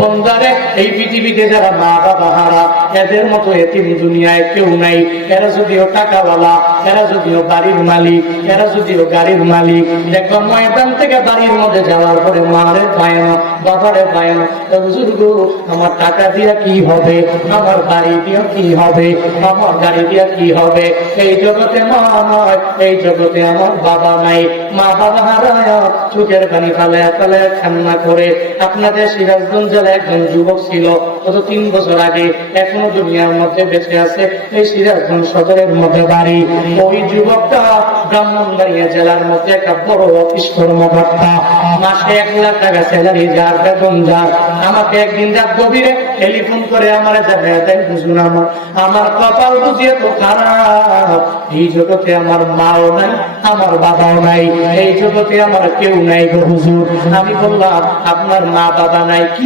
বন্দারে, এই পৃথিবীতে যারা মা বাবা হারা, এদের মতো এতিম দুনিয়ায় কেউ নাই। এরা যদিও টাকাওয়ালা, এরা যদিও বাড়ির মালিক, এরা যদিও গাড়ির মালিক, দেখো ময়দান থেকে বাড়ির মধ্যে যাওয়ার পরে মারে পায় না, বাবারে পায় না। বুজুর্গ, আমার টাকা দিয়া কি হবে, আমার বাড়ি দিয়া কি হবে, আমার গাড়ি দিয়া কি হবে? এই জগতে মা নয়, এই জগতে আমার বাবা নাই। মা বাবা হারায় চোখের পানি ফালায় ফালায় কান্না করে। আপনাদের সিরাজগঞ্জ জেলায় একজন যুবক ছিল, গত 3 বছর আগে, এখনো দুনিয়ার মধ্যে বেঁচে আছে। এই সিরাজগঞ্জ সদরের মধ্যে বাড়ি। ওই যুবকটা ব্রাহ্মণবাড়িয়া জেলার মধ্যে একটা বড় অফিস কর্মকর্তা, মাসে 1 লাখ টাকা স্যালারি যার, বেতন যার। আমাকে একদিন রাত গভীরে টেলিফোন করে আমার জানায় দেয়, বুঝুন আমার কপাল বুঝিয়ে তো খারাপ, এই জগতে আমার মাও নাই, আমার বাবাও নাই, এই জগতে আমার কেউ নাই গো হুজুর। আমি বললাম, আপনার মা বাবা নাই, কি